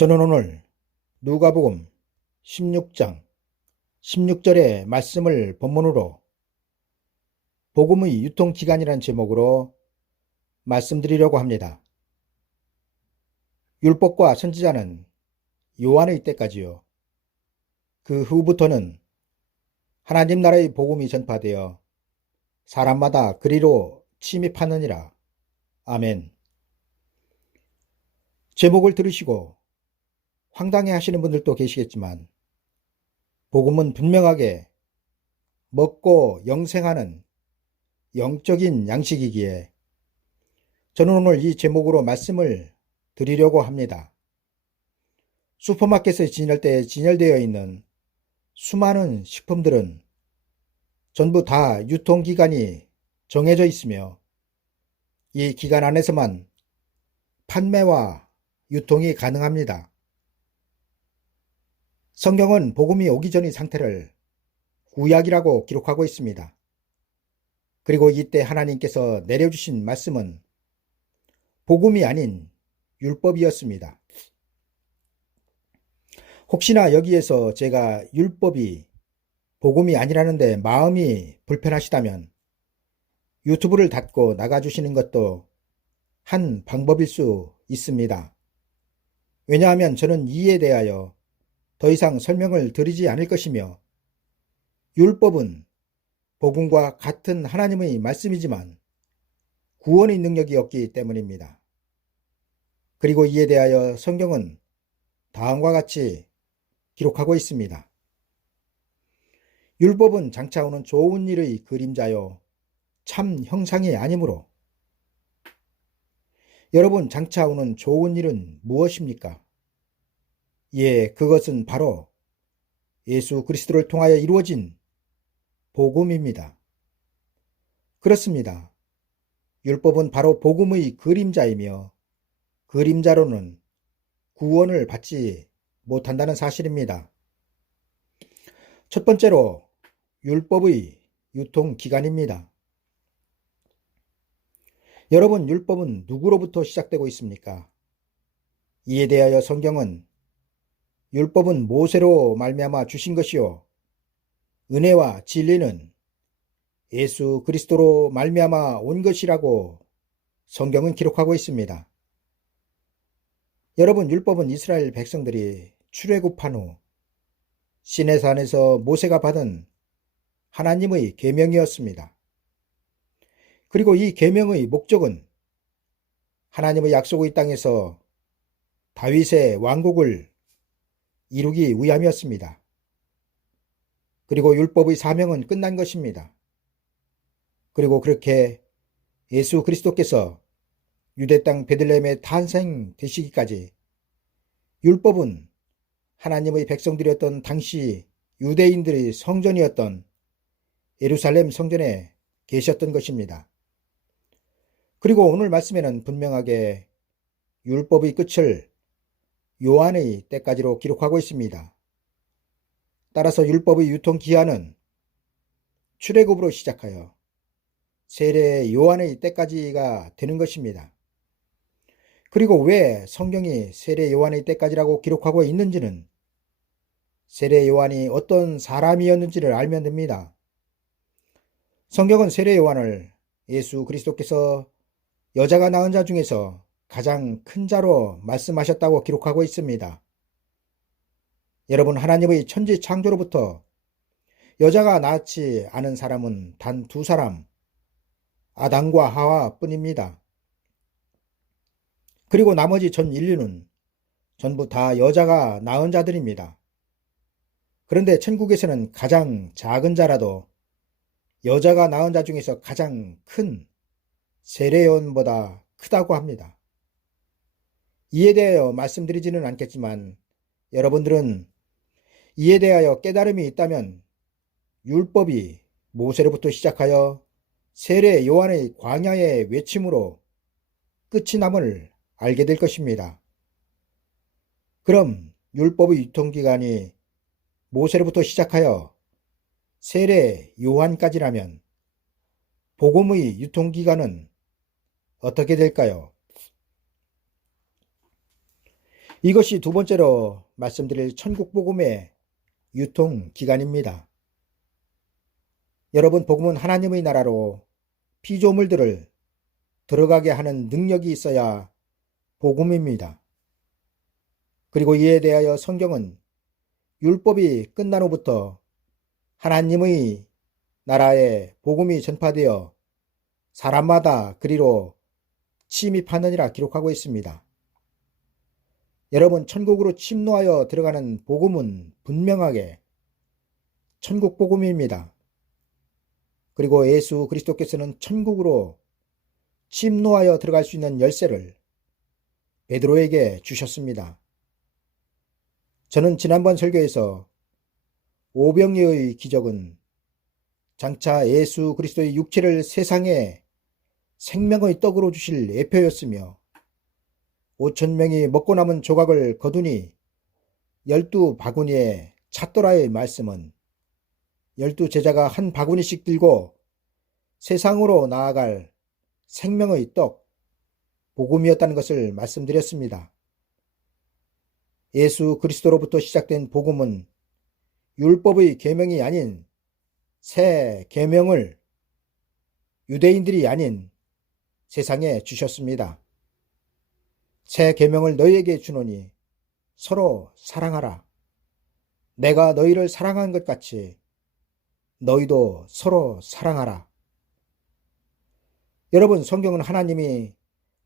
저는 오늘 누가복음 16장 16절의 말씀을 본문으로 복음의 유통기간이란 제목으로 말씀드리려고 합니다. 율법과 선지자는 요한의 때까지요. 그 후부터는 하나님 나라의 복음이 전파되어 사람마다 그리로 침입하느니라. 아멘. 제목을 들으시고 황당해 하시는 분들도 계시겠지만 복음은 분명하게 먹고 영생하는 영적인 양식이기에 저는 오늘 이 제목으로 말씀을 드리려고 합니다. 슈퍼마켓에 지낼 때 진열되어 있는 수많은 식품들은 전부 다 유통기간이 정해져 있으며 이 기간 안에서만 판매와 유통이 가능합니다. 성경은 복음이 오기 전의 상태를 구약이라고 기록하고 있습니다. 그리고 이때 하나님께서 내려주신 말씀은 복음이 아닌 율법이었습니다. 혹시나 여기에서 제가 율법이 복음이 아니라는데 마음이 불편하시다면 유튜브를 닫고 나가주시는 것도 한 방법일 수 있습니다. 왜냐하면 저는 이에 대하여 더 이상 설명을 드리지 않을 것이며 율법은 복음과 같은 하나님의 말씀이지만 구원의 능력이 없기 때문입니다. 그리고 이에 대하여 성경은 다음과 같이 기록하고 있습니다. 율법은 장차 오는 좋은 일의 그림자요 참 형상이 아니므로. 여러분, 장차 오는 좋은 일은 무엇입니까? 예, 그것은 바로 예수 그리스도를 통하여 이루어진 복음입니다. 그렇습니다. 율법은 바로 복음의 그림자이며 그림자로는 구원을 받지 못한다는 사실입니다. 첫 번째로 율법의 유통기간입니다. 여러분, 율법은 누구로부터 시작되고 있습니까? 이에 대하여 성경은 율법은 모세로 말미암아 주신 것이요 은혜와 진리는 예수 그리스도로 말미암아 온 것이라고 성경은 기록하고 있습니다. 여러분, 율법은 이스라엘 백성들이 출애굽한 후 시내산에서 모세가 받은 하나님의 계명이었습니다. 그리고 이 계명의 목적은 하나님의 약속의 땅에서 다윗의 왕국을 이루기 위함이었습니다. 그리고 율법의 사명은 끝난 것입니다. 그리고 그렇게 예수 그리스도께서 유대 땅 베들레헴에 탄생되시기까지 율법은 하나님의 백성들이었던 당시 유대인들의 성전이었던 예루살렘 성전에 계셨던 것입니다. 그리고 오늘 말씀에는 분명하게 율법의 끝을 요한의 때까지로 기록하고 있습니다. 따라서 율법의 유통기한은 출애굽으로 시작하여 세례 요한의 때까지가 되는 것입니다. 그리고 왜 성경이 세례 요한의 때까지라고 기록하고 있는지는 세례 요한이 어떤 사람이었는지를 알면 됩니다. 성경은 세례 요한을 예수 그리스도께서 여자가 낳은 자 중에서 가장 큰 자로 말씀하셨다고 기록하고 있습니다. 여러분, 하나님의 천지 창조로부터 여자가 낳지 않은 사람은 단 두 사람, 아담과 하와뿐입니다. 그리고 나머지 전 인류는 전부 다 여자가 낳은 자들입니다. 그런데 천국에서는 가장 작은 자라도 여자가 낳은 자 중에서 가장 큰 세례요한보다 크다고 합니다. 이에 대하여 말씀드리지는 않겠지만 여러분들은 이에 대하여 깨달음이 있다면 율법이 모세로부터 시작하여 세례 요한의 광야의 외침으로 끝이 남을 알게 될 것입니다. 그럼 율법의 유통기간이 모세로부터 시작하여 세례 요한까지라면 복음의 유통기간은 어떻게 될까요? 이것이 두 번째로 말씀드릴 천국복음의 유통기간입니다. 여러분, 복음은 하나님의 나라로 피조물들을 들어가게 하는 능력이 있어야 복음입니다. 그리고 이에 대하여 성경은 율법이 끝난 후부터 하나님의 나라에 복음이 전파되어 사람마다 그리로 침입하느니라 기록하고 있습니다. 여러분, 천국으로 침노하여 들어가는 복음은 분명하게 천국 복음입니다. 그리고 예수 그리스도께서는 천국으로 침노하여 들어갈 수 있는 열쇠를 베드로에게 주셨습니다. 저는 지난번 설교에서 오병이의 기적은 장차 예수 그리스도의 육체를 세상에 생명의 떡으로 주실 예표였으며 5,000명이 먹고 남은 조각을 거두니 12바구니에 찼더라의 말씀은 12제자가 한 바구니씩 들고 세상으로 나아갈 생명의 떡, 복음이었다는 것을 말씀드렸습니다. 예수 그리스도로부터 시작된 복음은 율법의 계명이 아닌 새 계명을 유대인들이 아닌 세상에 주셨습니다. 새 계명을 너희에게 주노니 서로 사랑하라. 내가 너희를 사랑한 것 같이 너희도 서로 사랑하라. 여러분, 성경은 하나님이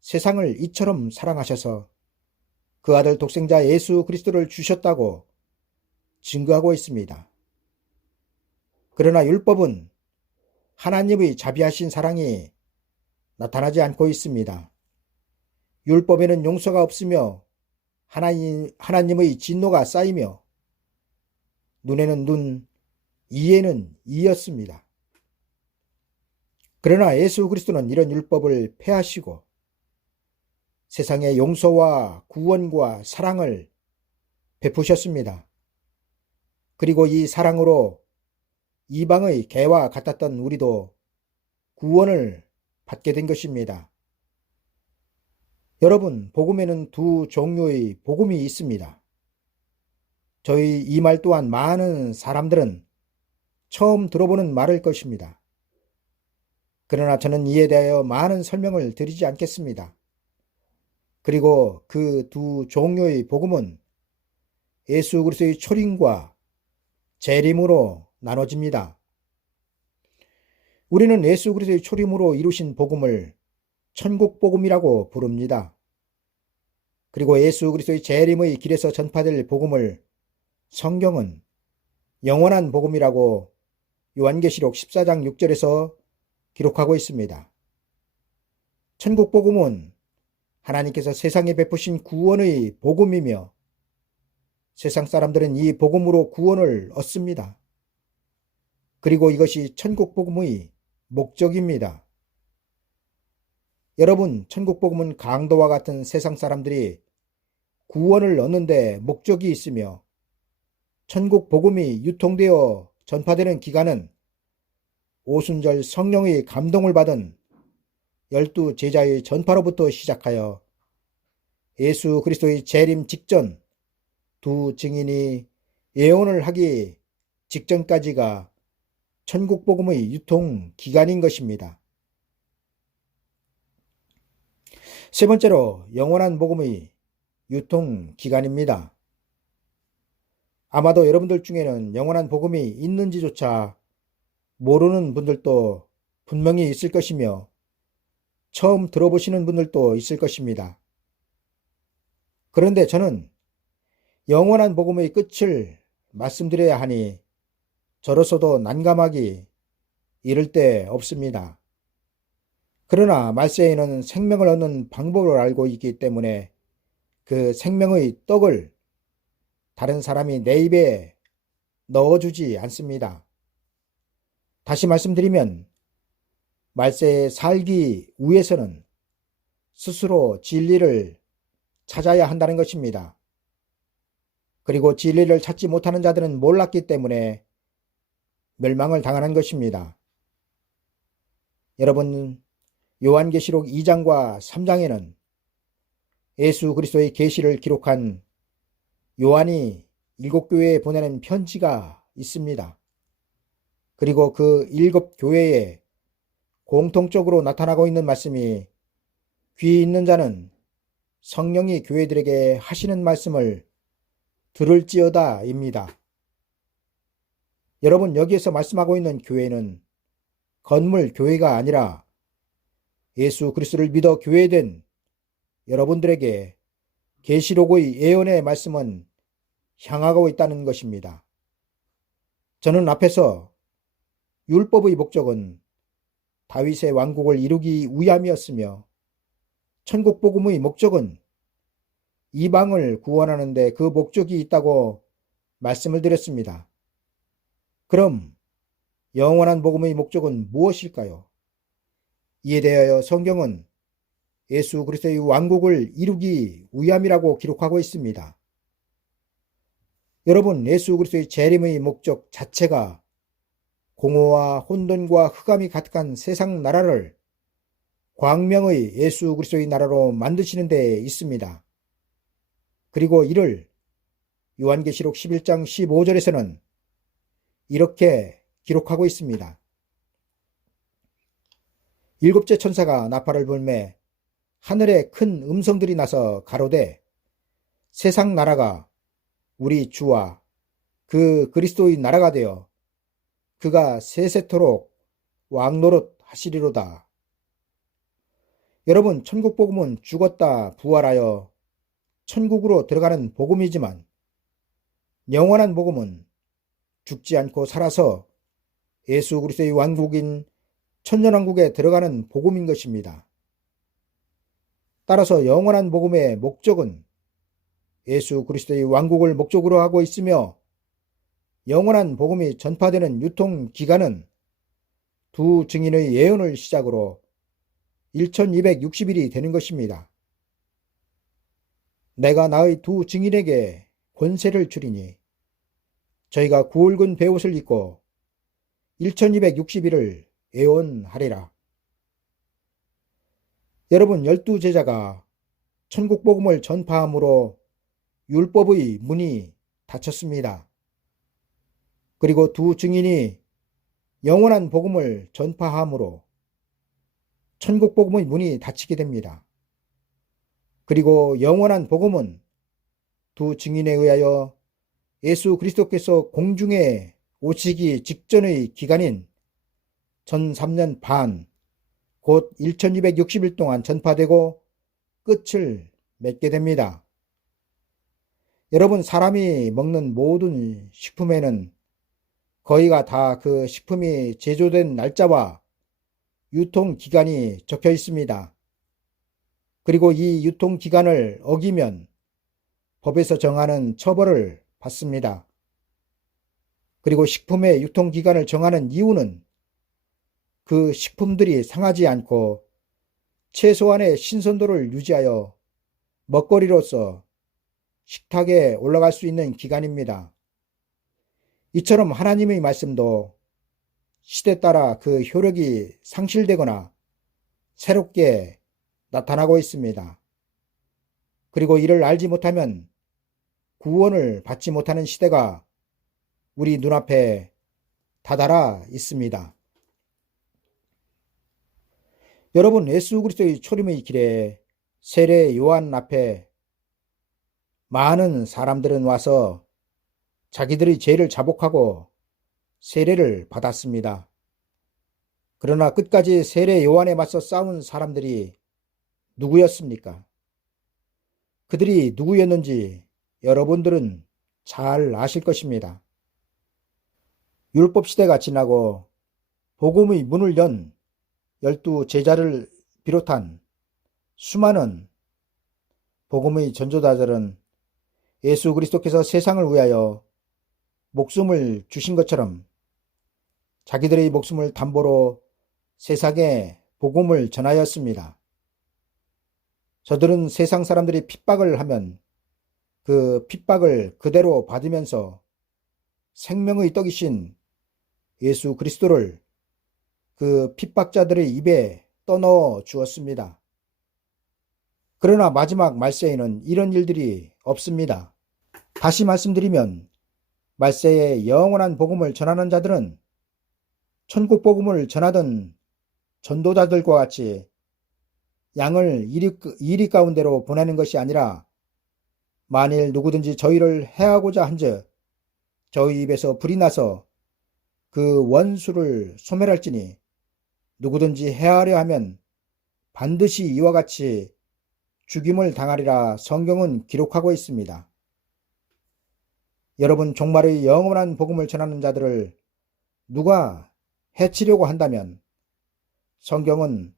세상을 이처럼 사랑하셔서 그 아들 독생자 예수 그리스도를 주셨다고 증거하고 있습니다. 그러나 율법은 하나님의 자비하신 사랑이 나타나지 않고 있습니다. 율법에는 용서가 없으며 하나님의 진노가 쌓이며 눈에는 눈, 이에는 이였습니다. 그러나 예수 그리스도는 이런 율법을 폐하시고 세상에 용서와 구원과 사랑을 베푸셨습니다. 그리고 이 사랑으로 이방의 개와 같았던 우리도 구원을 받게 된 것입니다. 여러분, 복음에는 두 종류의 복음이 있습니다. 저희 이 말 또한 많은 사람들은 처음 들어보는 말일 것입니다. 그러나 저는 이에 대하여 많은 설명을 드리지 않겠습니다. 그리고 그 두 종류의 복음은 예수 그리스도의 초림과 재림으로 나눠집니다. 우리는 예수 그리스도의 초림으로 이루신 복음을 천국 복음이라고 부릅니다. 그리고 예수 그리스도의 재림의 길에서 전파될 복음을 성경은 영원한 복음이라고 요한계시록 14장 6절에서 기록하고 있습니다. 천국 복음은 하나님께서 세상에 베푸신 구원의 복음이며 세상 사람들은 이 복음으로 구원을 얻습니다. 그리고 이것이 천국 복음의 목적입니다. 여러분, 천국 복음은 강도와 같은 세상 사람들이 구원을 얻는데 목적이 있으며 천국 복음이 유통되어 전파되는 기간은 오순절 성령의 감동을 받은 12제자의 전파로부터 시작하여 예수 그리스도의 재림 직전 두 증인이 예언을 하기 직전까지가 천국 복음의 유통 기간인 것입니다. 세 번째로 영원한 복음의 유통 기간입니다. 아마도 여러분들 중에는 영원한 복음이 있는지조차 모르는 분들도 분명히 있을 것이며 처음 들어보시는 분들도 있을 것입니다. 그런데 저는 영원한 복음의 끝을 말씀드려야 하니 저로서도 난감하기 이를 데 없습니다. 그러나 말세에는 생명을 얻는 방법을 알고 있기 때문에 그 생명의 떡을 다른 사람이 내 입에 넣어주지 않습니다. 다시 말씀드리면 말세에 살기 위해서는 스스로 진리를 찾아야 한다는 것입니다. 그리고 진리를 찾지 못하는 자들은 몰랐기 때문에 멸망을 당하는 것입니다. 여러분, 요한계시록 2장과 3장에는 예수 그리스도의 계시를 기록한 요한이 7교회에 보내는 편지가 있습니다. 그리고 그 7교회에 공통적으로 나타나고 있는 말씀이 귀 있는 자는 성령이 교회들에게 하시는 말씀을 들을지어다입니다. 여러분, 여기에서 말씀하고 있는 교회는 건물 교회가 아니라 예수 그리스도를 믿어 교회된 여러분들에게 계시록의 예언의 말씀은 향하고 있다는 것입니다. 저는 앞에서 율법의 목적은 다윗의 왕국을 이루기 위함이었으며 천국 복음의 목적은 이방을 구원하는 데 그 목적이 있다고 말씀을 드렸습니다. 그럼 영원한 복음의 목적은 무엇일까요? 이에 대하여 성경은 예수 그리스도의 왕국을 이루기 위함이라고 기록하고 있습니다. 여러분, 예수 그리스도의 재림의 목적 자체가 공허와 혼돈과 흑암이 가득한 세상 나라를 광명의 예수 그리스도의 나라로 만드시는 데 있습니다. 그리고 이를 요한계시록 11장 15절에서는 이렇게 기록하고 있습니다. 일곱째 천사가 나팔을 불매 하늘에 큰 음성들이 나서 가로되 세상 나라가 우리 주와 그 그리스도의 나라가 되어 그가 세세토록 왕노릇 하시리로다. 여러분, 천국 복음은 죽었다 부활하여 천국으로 들어가는 복음이지만 영원한 복음은 죽지 않고 살아서 예수 그리스도의 왕국인 천년왕국에 들어가는 복음인 것입니다. 따라서 영원한 복음의 목적은 예수 그리스도의 왕국을 목적으로 하고 있으며 영원한 복음이 전파되는 유통기간은 두 증인의 예언을 시작으로 1260일이 되는 것입니다. 내가 나의 두 증인에게 권세를 주리니 저희가 굵은 베옷을 입고 1260일을 예언하리라. 여러분, 12제자가 천국 복음을 전파함으로 율법의 문이 닫혔습니다. 그리고 두 증인이 영원한 복음을 전파함으로 천국 복음의 문이 닫히게 됩니다. 그리고 영원한 복음은 두 증인에 의하여 예수 그리스도께서 공중에 오시기 직전의 기간인 전 3년 반, 곧 1260일 동안 전파되고 끝을 맺게 됩니다. 여러분, 사람이 먹는 모든 식품에는 거의가 다 그 식품이 제조된 날짜와 유통기간이 적혀 있습니다. 그리고 이 유통기간을 어기면 법에서 정하는 처벌을 받습니다. 그리고 식품의 유통기간을 정하는 이유는 그 식품들이 상하지 않고 최소한의 신선도를 유지하여 먹거리로서 식탁에 올라갈 수 있는 기간입니다. 이처럼 하나님의 말씀도 시대 따라 그 효력이 상실되거나 새롭게 나타나고 있습니다. 그리고 이를 알지 못하면 구원을 받지 못하는 시대가 우리 눈앞에 다다라 있습니다. 여러분, 예수 그리스도의 초림의 길에 세례 요한 앞에 많은 사람들은 와서 자기들의 죄를 자복하고 세례를 받았습니다. 그러나 끝까지 세례 요한에 맞서 싸운 사람들이 누구였습니까? 그들이 누구였는지 여러분들은 잘 아실 것입니다. 율법 시대가 지나고 복음의 문을 연 12제자를 비롯한 수많은 복음의 전도자들은 예수 그리스도께서 세상을 위하여 목숨을 주신 것처럼 자기들의 목숨을 담보로 세상에 복음을 전하였습니다. 저들은 세상 사람들이 핍박을 하면 그 핍박을 그대로 받으면서 생명의 떡이신 예수 그리스도를 그 핍박자들의 입에 떠넣어 주었습니다. 그러나 마지막 말세에는 이런 일들이 없습니다. 다시 말씀드리면 말세에 영원한 복음을 전하는 자들은 천국 복음을 전하던 전도자들과 같이 양을 이리 가운데로 보내는 것이 아니라 만일 누구든지 저희를 해하고자 한즉 저희 입에서 불이 나서 그 원수를 소멸할지니 누구든지 해하려 하면 반드시 이와 같이 죽임을 당하리라 성경은 기록하고 있습니다. 여러분, 종말의 영원한 복음을 전하는 자들을 누가 해치려고 한다면 성경은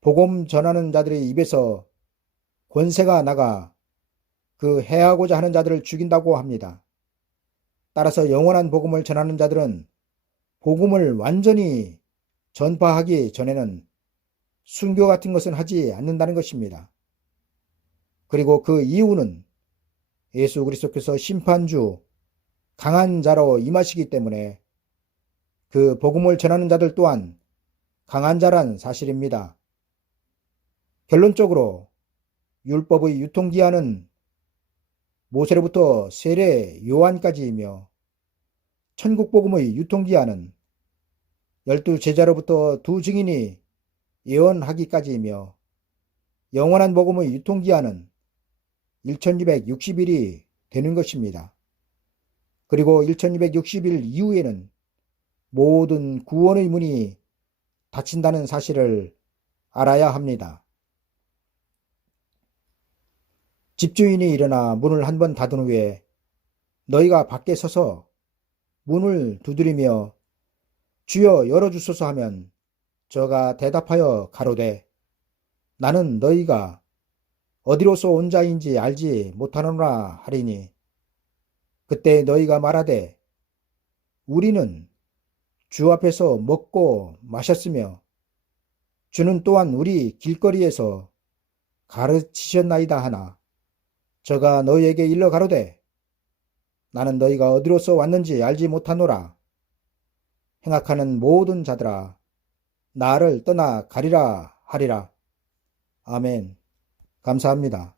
복음 전하는 자들의 입에서 권세가 나가 그 해하고자 하는 자들을 죽인다고 합니다. 따라서 영원한 복음을 전하는 자들은 복음을 완전히 전파하기 전에는 순교 같은 것은 하지 않는다는 것입니다. 그리고 그 이유는 예수 그리스도께서 심판주 강한 자로 임하시기 때문에 그 복음을 전하는 자들 또한 강한 자란 사실입니다. 결론적으로 율법의 유통기한은 모세로부터 세례 요한까지이며 천국 복음의 유통기한은 12제자로부터 2증인이 예언하기까지이며 영원한 복음의 유통기한은 1260일이 되는 것입니다. 그리고 1260일 이후에는 모든 구원의 문이 닫힌다는 사실을 알아야 합니다. 집주인이 일어나 문을 한 번 닫은 후에 너희가 밖에 서서 문을 두드리며 주여 열어주소서 하면 저가 대답하여 가로되 나는 너희가 어디로서 온 자인지 알지 못하노라 하리니 그때 너희가 말하되 우리는 주 앞에서 먹고 마셨으며 주는 또한 우리 길거리에서 가르치셨나이다 하나 저가 너희에게 일러 가로되 나는 너희가 어디로서 왔는지 알지 못하노라. 행악하는 모든 자들아 나를 떠나 가리라 하리라. 아멘. 감사합니다.